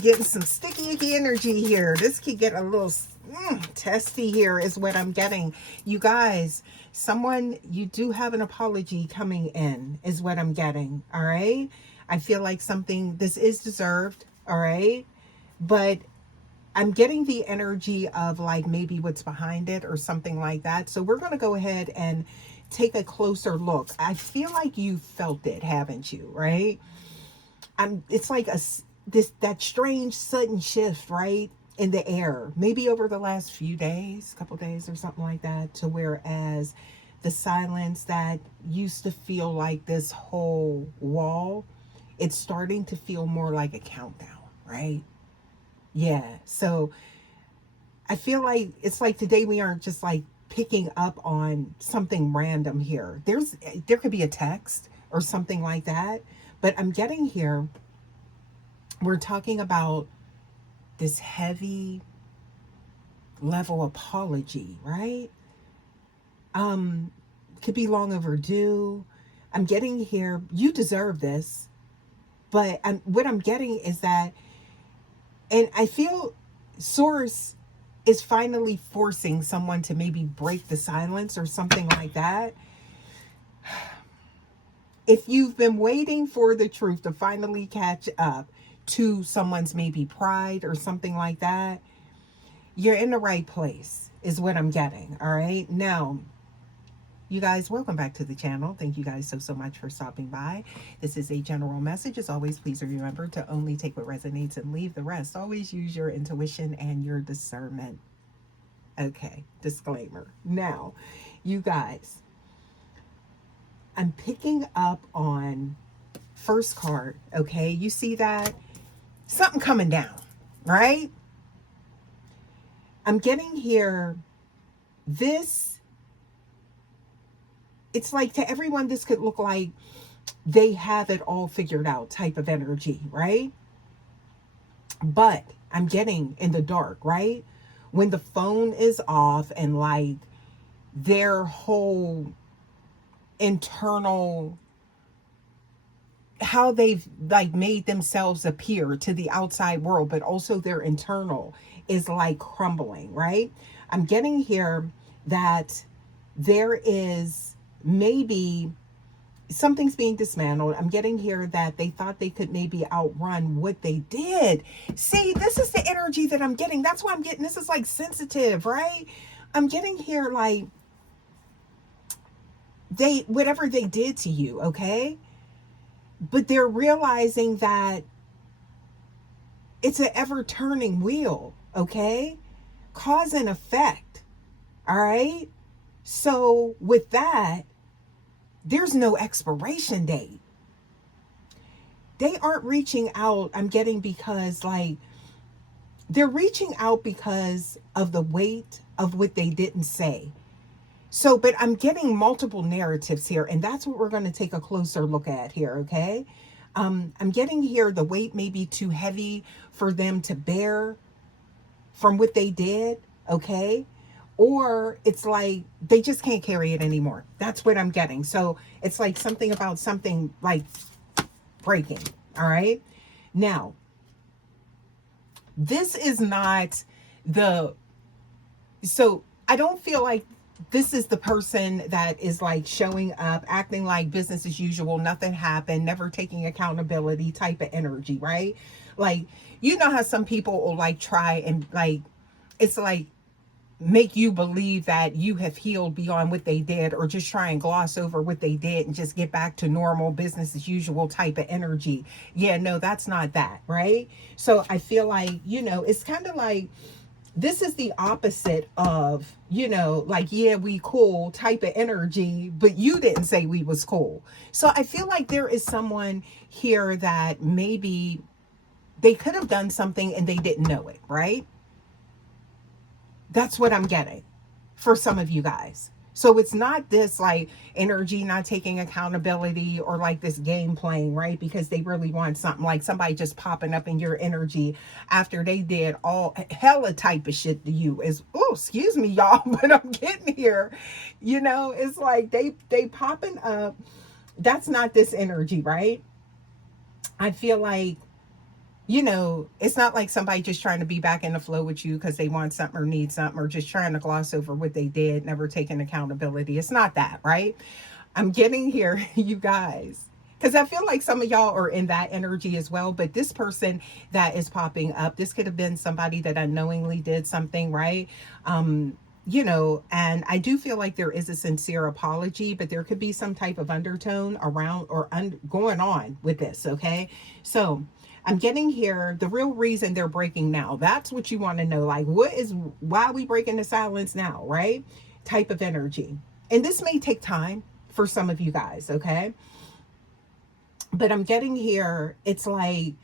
getting some sticky icky energy here. This could get a little testy here is what I'm getting. You guys, someone, you do have an apology coming in is what I'm getting. All right. I feel like something, this is deserved. All right. But I'm getting the energy of like maybe what's behind it or something like that. So we're going to go ahead and take a closer look. I feel like you felt it, haven't you? Right? It's like that strange sudden shift, right? In the air, maybe over the last few days, couple days or something like that, to whereas the silence that used to feel like this whole wall, it's starting to feel more like a countdown, right? Yeah. So I feel like it's like today we aren't just like picking up on something random here. There could be a text or something like that, but I'm getting here we're talking about this heavy level apology, right? Um could be long overdue. I'm getting here, you deserve this, but what I'm getting is that, and I feel source is finally forcing someone to maybe break the silence or something like that. If you've been waiting for the truth to finally catch up to someone's maybe pride or something like that, you're in the right place, is what I'm getting. All right. Now, you guys, welcome back to the channel. Thank you guys so much for stopping by. This is a general message. As always, please remember to only take what resonates and leave the rest. Always use your intuition and your discernment. Okay, disclaimer. Now, you guys, I'm picking up on first card. Okay, you see that? Something coming down, right? I'm getting here this, it's like to everyone this could look like they have it all figured out type of energy, right? But I'm getting in the dark, right? When the phone is off and like their whole internal, how they've like made themselves appear to the outside world, but also their internal is like crumbling, right? I'm getting here that there is maybe something's being dismantled. I'm getting here that they thought they could maybe outrun what they did. See, this is the energy that I'm getting. That's why I'm getting, this is like sensitive, right? I'm getting here like whatever they did to you, okay? But they're realizing that it's an ever turning wheel, okay? Cause and effect, all right? So with that, there's no expiration date. They aren't reaching out, I'm getting, because like they're reaching out because of the weight of what they didn't say. So, but I'm getting multiple narratives here, and that's what we're going to take a closer look at here, okay? I'm getting here the weight may be too heavy for them to bear from what they did, okay? Or it's like they just can't carry it anymore. That's what I'm getting. So it's like something about something like breaking, all right? Now, this is not so I don't feel like this is the person that is like showing up, acting like business as usual, nothing happened, never taking accountability type of energy, right? Like, you know how some people will like try and like, it's like make you believe that you have healed beyond what they did, or just try and gloss over what they did and just get back to normal business as usual type of energy. Yeah, no, that's not that, right? So I feel like, it's kind of like, this is the opposite of, like, yeah, we cool type of energy, but you didn't say we was cool. So I feel like there is someone here that maybe they could have done something and they didn't know it, right? That's what I'm getting for some of you guys. So it's not this like energy not taking accountability or like this game playing, right? Because they really want something, like somebody just popping up in your energy after they did all hella type of shit to you. Is, oh, excuse me, y'all, but I'm getting here. It's like they popping up. That's not this energy, right? I feel like, you know, it's not like somebody just trying to be back in the flow with you because they want something or need something, or just trying to gloss over what they did, never taking accountability. It's not that, right? I'm getting here, you guys, because I feel like some of y'all are in that energy as well. But this person that is popping up, this could have been somebody that unknowingly did something, right? You know, and I do feel like there is a sincere apology, but there could be some type of undertone around or going on with this, okay? So I'm getting here the real reason they're breaking now. That's what you want to know. Like, why are we breaking the silence now, right? Type of energy. And this may take time for some of you guys, okay? But I'm getting here, it's like,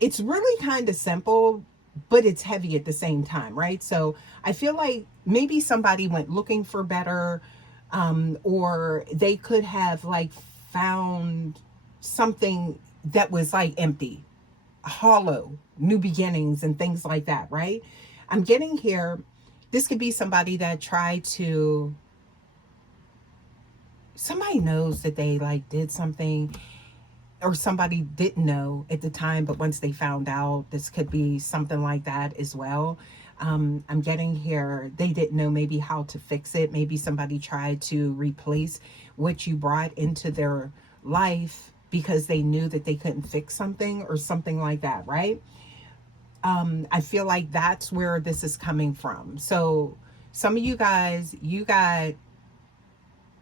it's really kind of simple, but it's heavy at the same time, right? So I feel like maybe somebody went looking for better, or they could have like found something that was like empty, hollow, new beginnings, and things like that, right? I'm getting here, this could be somebody that tried to, somebody knows that they like did something, or somebody didn't know at the time, but once they found out, this could be something like that as well. I'm getting here, they didn't know maybe how to fix it. Maybe somebody tried to replace what you brought into their life because they knew that they couldn't fix something or something like that, right? I feel like that's where this is coming from. So some of you guys, you got,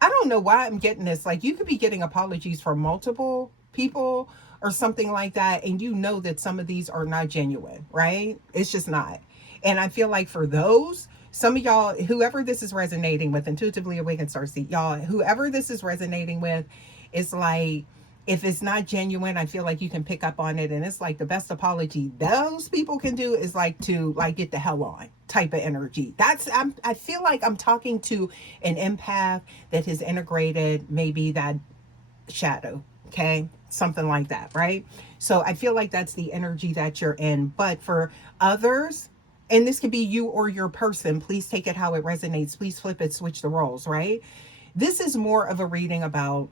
I don't know why I'm getting this. Like, you could be getting apologies from multiple people or something like that, and you know that some of these are not genuine, right? It's just not. And I feel like for those, some of y'all, whoever this is resonating with, intuitively awakened starseed, y'all, whoever this is resonating with, it's like, if it's not genuine, I feel like you can pick up on it. And it's like the best apology those people can do is like to like get the hell on type of energy. I feel like I'm talking to an empath that has integrated maybe that shadow, okay? Something like that, right? So I feel like that's the energy that you're in. But for others, and this could be you or your person, please take it how it resonates. Please flip it, switch the roles, right? This is more of a reading about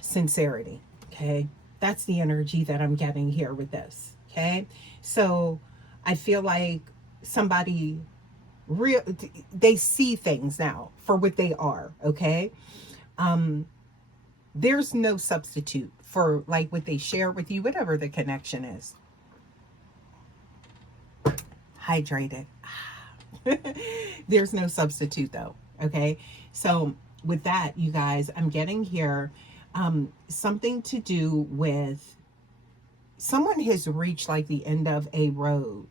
sincerity, okay? That's the energy that I'm getting here with this, okay? So I feel like somebody real, they see things now for what they are, okay? There's no substitute for like what they share with you, whatever the connection is. Hydrated. There's no substitute though, okay? So with that, you guys, I'm getting here something to do with someone has reached like the end of a road.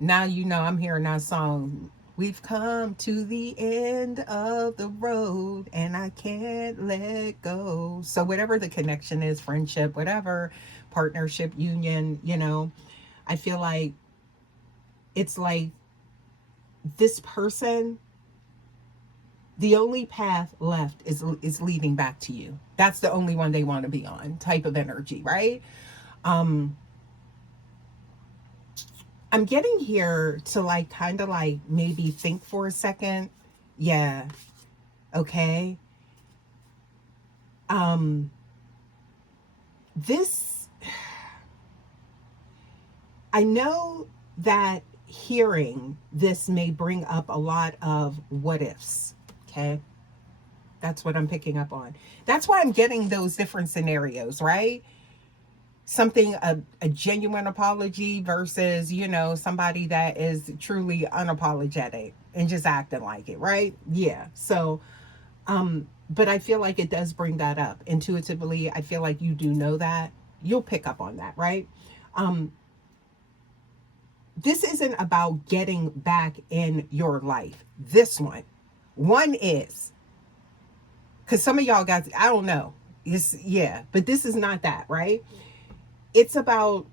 Now, you know, I'm hearing that song, we've come to the end of the road and I can't let go. So whatever the connection is, friendship, whatever, partnership, union, you know, I feel like it's like this person, the only path left is leading back to you. That's the only one they want to be on, type of energy, right? I'm getting here to like kind of like maybe think for a second. Yeah. Okay. This, I know that hearing this may bring up a lot of what ifs. Okay. That's what I'm picking up on. That's why I'm getting those different scenarios, right? Something, a genuine apology versus, you know, somebody that is truly unapologetic and just acting like it, right? Yeah. So, but I feel like it does bring that up intuitively. I feel like you do know that. You'll pick up on that, right? This isn't about getting back in your life. This one is, because some of y'all guys, I don't know. It's, yeah, but this is not that, right? It's about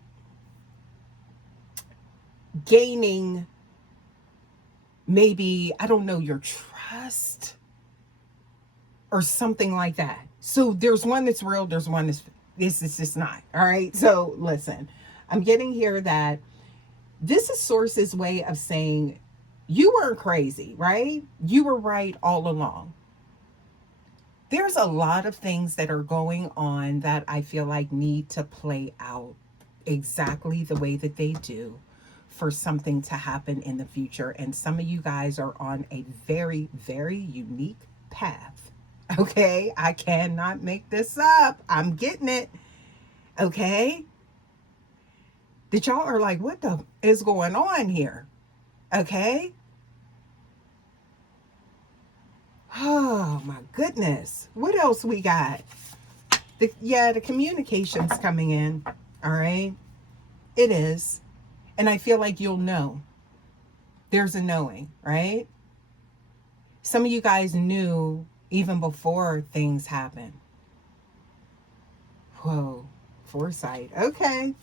gaining maybe, I don't know, your trust or something like that. So there's one that's real, there's one that's, this is just not. All right. So listen, I'm getting here that this is Source's way of saying you weren't crazy, right? You were right all along. There's a lot of things that are going on that I feel like need to play out exactly the way that they do for something to happen in the future. And some of you guys are on a very, very unique path. Okay, I cannot make this up. I'm getting it. Okay, that y'all are like, what the is going on here? Okay. Oh my goodness. What else we got? The communication's coming in. All right. It is. And I feel like you'll know. There's a knowing, right? Some of you guys knew even before things happen. Whoa. Foresight. Okay.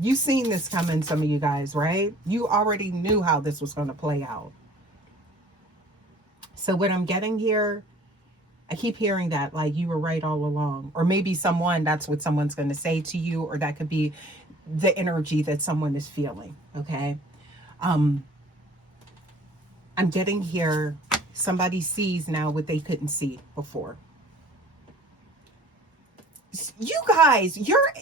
You seen this coming, some of you guys, right? You already knew how this was going to play out. So what I'm getting here, I keep hearing that like you were right all along. Or maybe that's what someone's going to say to you, or that could be the energy that someone is feeling. Okay. I'm getting here, somebody sees now what they couldn't see before. You guys,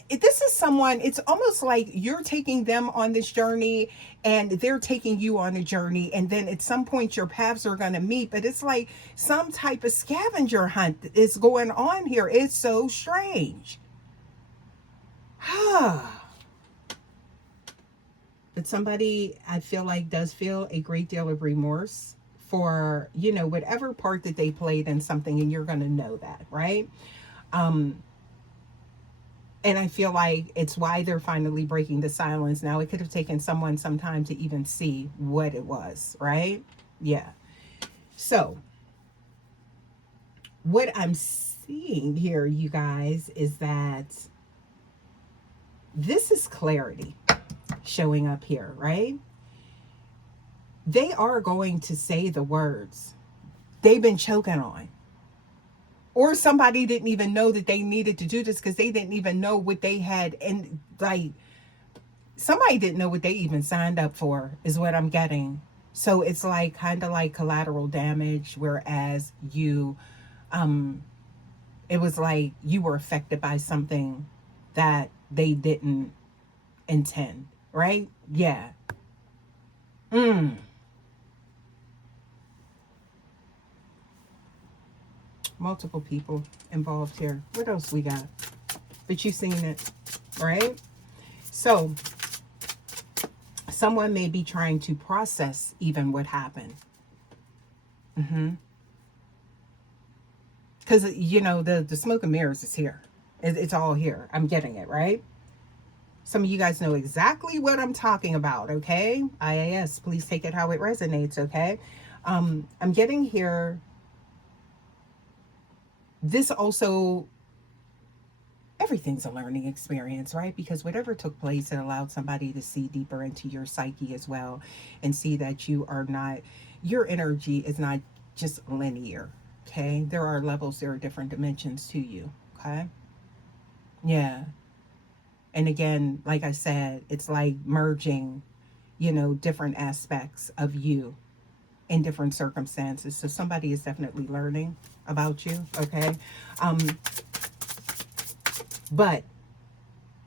this is someone, it's almost like you're taking them on this journey and they're taking you on a journey, and then at some point your paths are going to meet, but it's like some type of scavenger hunt is going on here. It's so strange. But somebody, I feel like, does feel a great deal of remorse for, whatever part that they played in something, and you're going to know that, right? And I feel like it's why they're finally breaking the silence. Now, it could have taken someone some time to even see what it was, right? Yeah. So, what I'm seeing here, you guys, is that this is clarity showing up here, right? They are going to say the words they've been choking on. Or somebody didn't even know that they needed to do this because they didn't even know what they had. And like, somebody didn't know what they even signed up for, is what I'm getting. So it's like kind of like collateral damage, whereas you, it was like you were affected by something that they didn't intend, right? Yeah. Multiple people involved here. What else we got? But you seen it, right? So someone may be trying to process even what happened. Because, the smoke and mirrors is here. It's all here. I'm getting it, right? Some of you guys know exactly what I'm talking about, okay? IAS, please take it how it resonates, okay? I'm getting here. This also, everything's a learning experience, right? Because whatever took place, it allowed somebody to see deeper into your psyche as well, and see that your energy is not just linear, okay? There are levels, there are different dimensions to you, okay? Yeah. And again, like I said, it's like merging, different aspects of you in different circumstances. So somebody is definitely learning about you, okay? But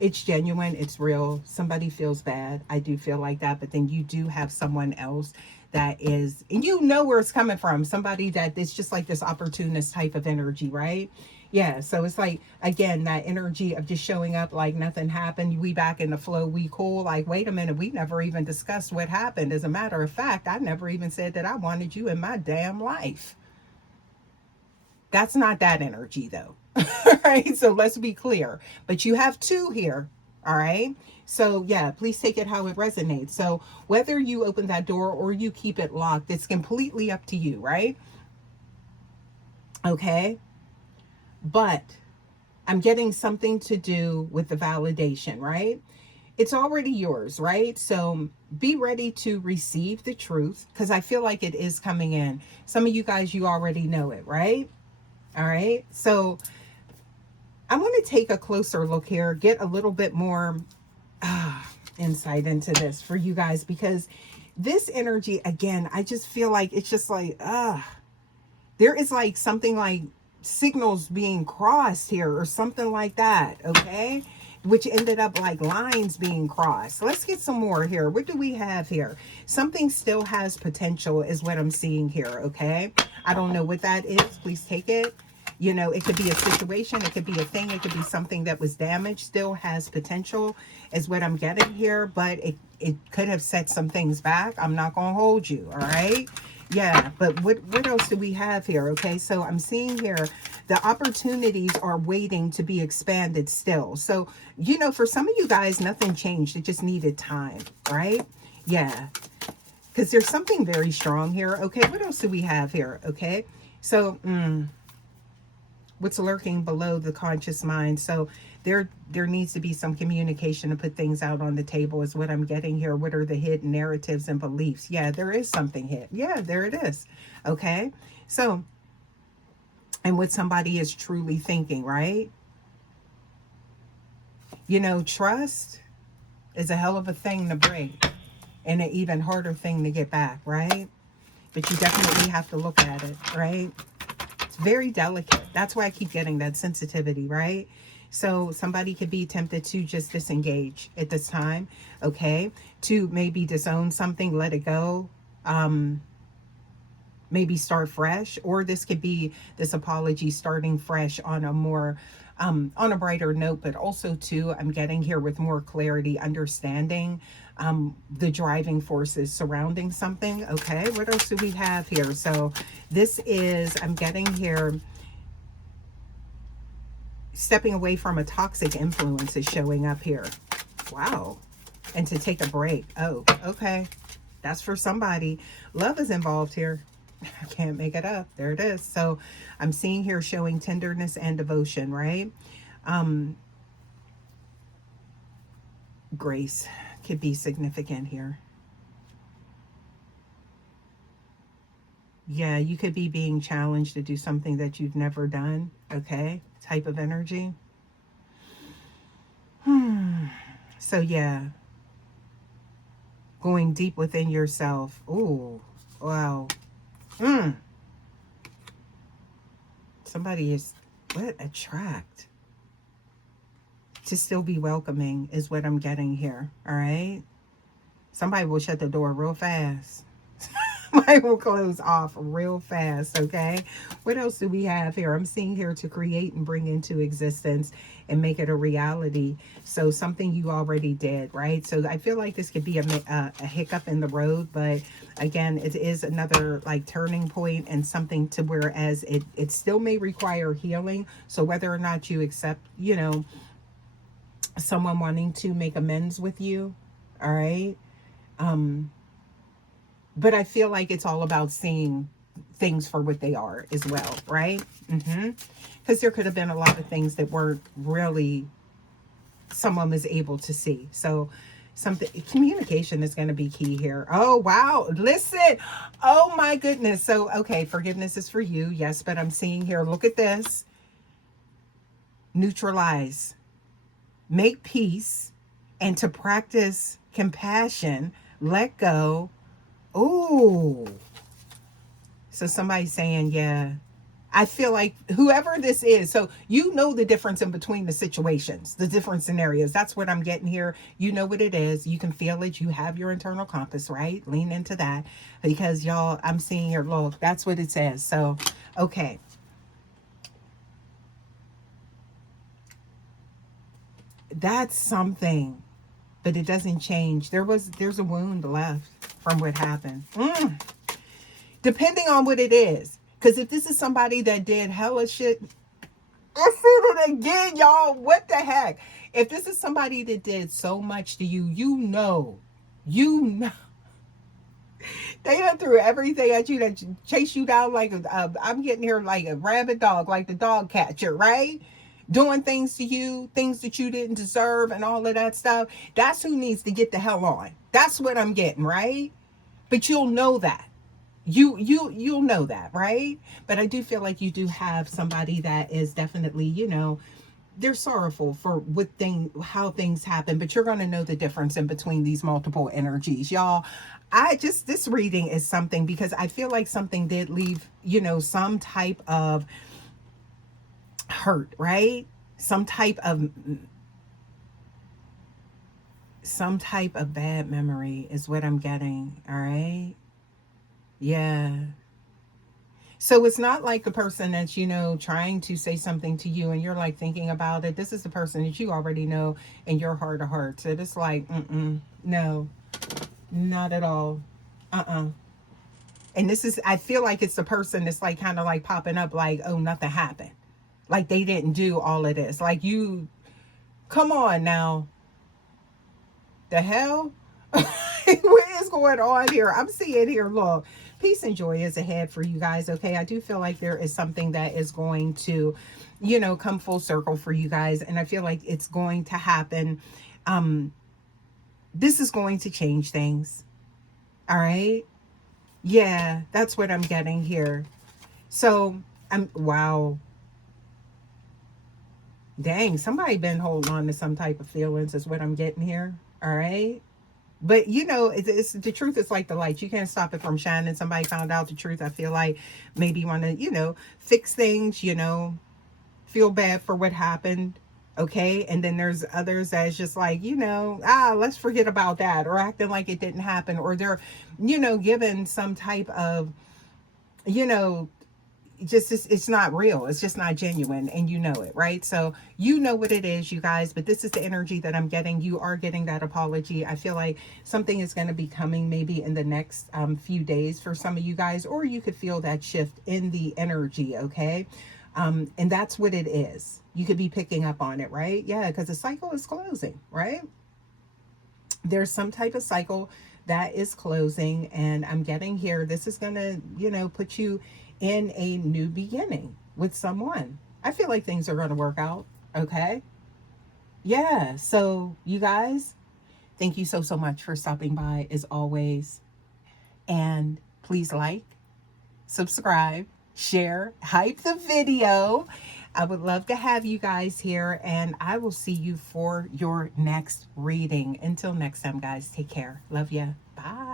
it's genuine, it's real. Somebody feels bad. I do feel like that. But then you do have someone else that is, and you know where it's coming from. Somebody that is just like this opportunist type of energy, right? Yeah, so it's like, again, that energy of just showing up like nothing happened. We back in the flow, we cool. Like, wait a minute, we never even discussed what happened. As a matter of fact, I never even said that I wanted you in my damn life. That's not that energy, though. All right, so let's be clear. But you have two here, all right? So, yeah, please take it how it resonates. So whether you open that door or you keep it locked, it's completely up to you, right? Okay? But I'm getting something to do with the validation, right? It's already yours, right? So be ready to receive the truth, because I feel like it is coming in. Some of you guys, you already know it, right? All right. So I'm going to take a closer look here, get a little bit more insight into this for you guys, because this energy, again, I just feel like it's just like, There is like something like signals being crossed here or something like that, okay? Which ended up like lines being crossed. Let's get some more here. What do we have here? Something still has potential is what I'm seeing here, okay? I don't know what that is. Please take it. You know, it could be a situation, it could be a thing, it could be something that was damaged, still has potential is what I'm getting here, but it could have set some things back. I'm not going to hold you, all right? Yeah, but what else do we have here? Okay, so I'm seeing here the opportunities are waiting to be expanded still. So, you know, for some of you guys, nothing changed. It just needed time, right? Yeah, because there's something very strong here. Okay, what else do we have here? Okay, so what's lurking below the conscious mind? So there needs to be some communication to put things out on the table is what I'm getting here. What are the hidden narratives and beliefs? Yeah, there is something hidden. Yeah, there it is. Okay, so and what somebody is truly thinking, right? You know, trust is a hell of a thing to break and an even harder thing to get back, right? But you definitely have to look at it, right? It's very delicate. That's why I keep getting that sensitivity, right? So somebody could be tempted to just disengage at this time, okay? To maybe disown something, let it go, maybe start fresh, or this could be this apology starting fresh on a more on a brighter note, but also too, I'm getting here with more clarity, understanding the driving forces surrounding something. Okay, what else do we have here? So this is, I'm getting here, stepping away from a toxic influence is showing up here. Wow. And to take a break. Oh, okay. That's for somebody. Love is involved here. I can't make it up. There it is. So I'm seeing here showing tenderness and devotion, right? Grace could be significant here. Yeah, you could be being challenged to do something that you've never done. Okay, type of energy. So yeah, going deep within yourself. Ooh, wow. Somebody is, what, attract. To still be welcoming is what I'm getting here. All right. Somebody will shut the door real fast. Somebody will close off real fast. Okay. What else do we have here? I'm seeing here to create and bring into existence and make it a reality. So something you already did, right? So I feel like this could be a hiccup in the road, but again, it is another like turning point and something to whereas it still may require healing. So whether or not you accept, you know, someone wanting to make amends with you, all right, but I feel like it's all about seeing things for what they are as well, right? Because there could have been a lot of things that weren't really someone was able to see. So something, communication is going to be key here. Oh wow, listen, oh my goodness. So okay, forgiveness is for you, yes, but I'm seeing here, look at this, neutralize, make peace, and to practice compassion, let go. Ooh. So somebody's saying, yeah, I feel like whoever this is, so you know the difference in between the situations, the different scenarios. That's what I'm getting here. You know what it is. You can feel it. You have your internal compass, right? Lean into that because y'all, I'm seeing here, look, that's what it says. So, okay. That's something, but it doesn't change. There's a wound left from what happened. Depending on what it is. Because if this is somebody that did hella shit, I said it again, y'all. What the heck? If this is somebody that did so much to you, you know, they done threw everything at you, that chase you down like I'm getting here like a rabid dog, like the dog catcher, right? Doing things to you, things that you didn't deserve and all of that stuff. That's who needs to get the hell on. That's what I'm getting, right? But you'll know that. You'll know that, right? But I do feel like you do have somebody that is definitely, you know, they're sorrowful for how things happen, but you're going to know the difference in between these multiple energies, y'all. This reading is something, because I feel like something did leave, some type of hurt, right? Some type of bad memory is what I'm getting. All right. Yeah. So it's not like the person that's, trying to say something to you and you're like thinking about it. This is the person that you already know in your heart of hearts. And it's like, no, not at all. Uh-uh. And I feel like it's the person that's like kind of like popping up like, oh, nothing happened. Like they didn't do all of this. Like, come on now. The hell? What is going on here? I'm seeing here, look, peace and joy is ahead for you guys, okay? I do feel like there is something that is going to, come full circle for you guys. And I feel like it's going to happen. This is going to change things. All right? Yeah, that's what I'm getting here. So, wow. Dang, somebody been holding on to some type of feelings is what I'm getting here. All right? But it's the truth is like the light. You can't stop it from shining. Somebody found out the truth. I feel like maybe you want to, fix things, feel bad for what happened. Okay. And then there's others that's just like, let's forget about that, or acting like it didn't happen, or they're, given some type of, you know, just it's not real, it's just not genuine, and it, right? So you know what it is, you guys, but this is the energy that I'm getting. You are getting that apology. I feel like something is going to be coming maybe in the next few days for some of you guys, or you could feel that shift in the energy. Okay. And that's what it is. You could be picking up on it, right? Yeah, because the cycle is closing, right? There's some type of cycle that is closing, and I'm getting here, this is going to, put you in a new beginning with someone. I feel like things are going to work out. Okay. Yeah. So you guys, thank you so much for stopping by as always. And please like, subscribe, share, hype the video. I would love to have you guys here, and I will see you for your next reading. Until next time, guys, take care. Love ya. Bye.